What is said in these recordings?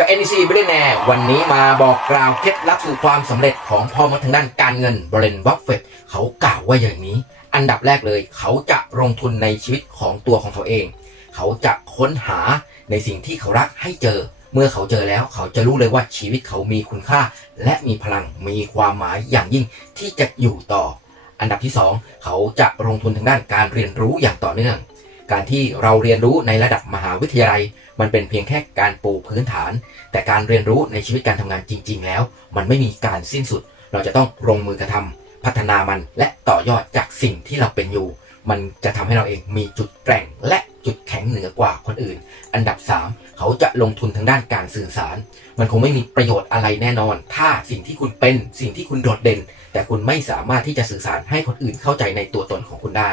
จาก NEC บริแนวันนี้มาบอกกล่าวเคล็ดลับสู่ความสำเร็จของพ่อมาทางด้านการเงินบรเนบัฟเฟตเขากล่าวว่าอย่างนี้ อันดับแรกเลย เขาจะลงทุนในชีวิตของตัวของเขาเอง เขาจะค้นหาในสิ่งที่เขารักให้เจอ เมื่อเขาเจอแล้วเขาจะรู้เลยว่าชีวิตเขามีคุณค่า และมีพลังมีความหมายอย่างยิ่งที่จะอยู่ต่อ อันดับที่สองเขาจะลงทุนทางด้านการเรียนรู้อย่างต่อเนื่อง การที่เราเรียนรู้ในระดับมหาวิทยาลัย มันเป็นเพียงแค่การปูพื้นฐาน แต่การเรียนรู้ในชีวิตการทำงานจริง ๆ แล้ว มันไม่มีการสิ้นสุด เราจะต้องลงมือกระทำพัฒนามันและต่อยอดจากสิ่งที่เราเป็นอยู่ มันจะทำให้เราเองมีจุดแกร่งและจุดแข็งเหนือกว่าคนอื่น อันดับ 3 เขาจะลงทุนทางด้านการสื่อสาร มันคงไม่มีประโยชน์อะไรแน่นอน ถ้าสิ่งที่คุณเป็นสิ่งที่คุณโดดเด่น แต่คุณไม่สามารถที่จะสื่อสารให้คนอื่นเข้าใจในตัวตนของคุณได้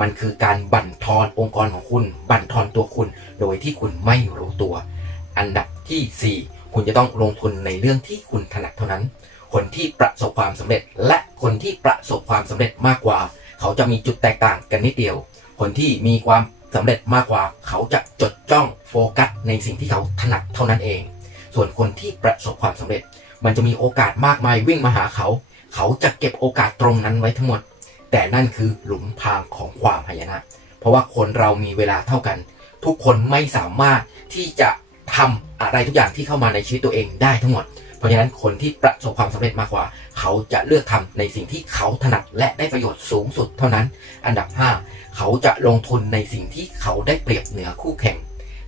มันคือการบั่นทอนองค์กรของคุณ บั่นทอนตัวคุณ โดยที่คุณไม่รู้ตัว อันดับทีสี่4 คุณจะต้องลงทุนในเรื่องที่คุณถนัดเท่านั้น คนที่ประสบความสำเร็จ และคนที่ประสบความสำเร็จมากกว่า เขาจะมีจุดแตกต่างกันนิดเดียว คนที่มีความสำเร็จมากกว่า เขาจะจดจ้องโฟกัสในสิ่งที่เขาถนัดเท่านั้นเอง ส่วนคนที่ประสบความสำเร็จ มันจะมีโอกาสมากมายวิ่งมาหาเขา เขาจะเก็บโอกาสตรงนั้นไว้ทั้งหมด แต่นั่นคือหลุมพรางของความหายนะ เพราะว่าคนเรามีเวลาเท่ากัน ทุกคนไม่สามารถที่จะทำอะไรทุกอย่างที่เข้ามาในชีวิตตัวเองได้ทั้งหมด เพราะฉะนั้นคนที่ประสบความสำเร็จมากกว่า เขาจะเลือกทำในสิ่งที่เขาถนัดและได้ประโยชน์สูงสุดเท่านั้น อันดับ 5 เขาจะลงทุนในสิ่งที่เขาได้เปรียบเหนือคู่แข่ง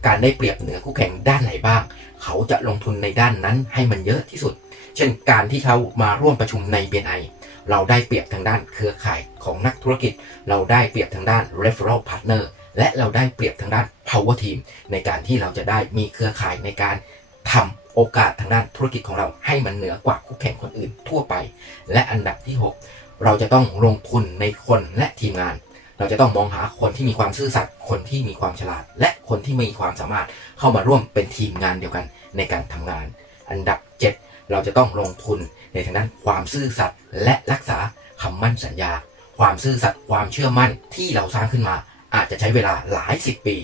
การได้เปรียบเหนือคู่แข่งด้านไหนบ้าง เขาจะลงทุนในด้านนั้นให้มันเยอะที่สุด เช่นการที่เขามาร่วมประชุมใน BNI เราได้เปรียบทางด้านเครือข่ายของนักธุรกิจ เราได้เปรียบทางด้าน referral partner และเราได้เปรียบทางด้าน power team ในการที่เราจะได้มีเครือข่ายในการทำโอกาสทางด้านธุรกิจของเราให้มันเหนือกว่าคู่แข่งคนอื่นทั่วไป และอันดับที่ 6 เราจะต้องลงทุนในคนและทีมงานเราจะต้องมองหาคนที่มีความซื่อสัตย์ คนที่มีความฉลาด และคนที่มีความสามารถเข้ามาร่วมเป็นทีมงานเดียวกันในการทำงาน อันดับ 7 เราจะต้องลงทุน ในทางด้านความซื่อสัตย์และรักษาคำมั่นสัญญา ความซื่อสัตย์ความเชื่อมั่นที่เราสร้างขึ้นมา อาจจะใช้เวลาหลายสิบปี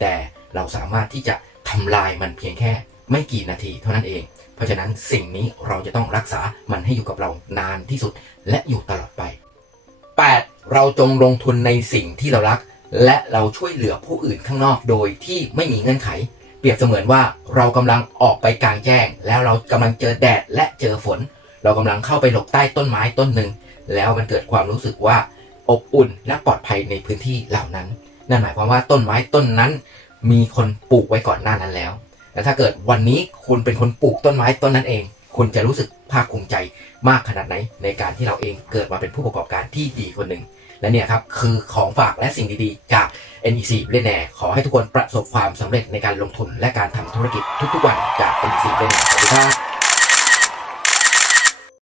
แต่เราสามารถที่จะทำลายมันเพียงแค่ไม่กี่นาทีเท่านั้นเอง เพราะฉะนั้นสิ่งนี้เราจะต้องรักษามันให้อยู่กับเรานานที่สุดและอยู่ตลอดไป 8. เราจงลงทุนในสิ่งที่เรารัก และเราช่วยเหลือผู้อื่นข้างนอกโดยที่ไม่มีเงื่อนไข เปรียบเสมือนว่าเรากำลังออกไปกลางแจ้ง แล้วเรากำลังเจอแดดและเจอฝน เรากำลังเข้าไปหลบใต้ต้นไม้ต้นหนึ่งแล้วมันเกิดความรู้สึกว่าอบอุ่นและปลอดภัยในพื้นที่เหล่านั้น นั่นหมายความว่าต้นไม้ต้นนั้น มีคนปลูกไว้ก่อนหน้านั้นแล้วแต่ถ้าเกิดวันนี้คุณเป็นคนปลูกต้นไม้ต้นนั้นเอง คุณจะรู้สึกภาคภูมิใจมากขนาดไหน ในการที่เราเองเกิดมาเป็นผู้ประกอบการที่ดีคนหนึ่งและเนี่ยครับคือของฝากและสิ่งดีๆ จาก NEC เล่นแน่ขอให้ทุกคนประสบความสำเร็จในการลงทุนและการทำธุรกิจทุกๆวันจาก NEC เล่นแน่สวัสดีครับ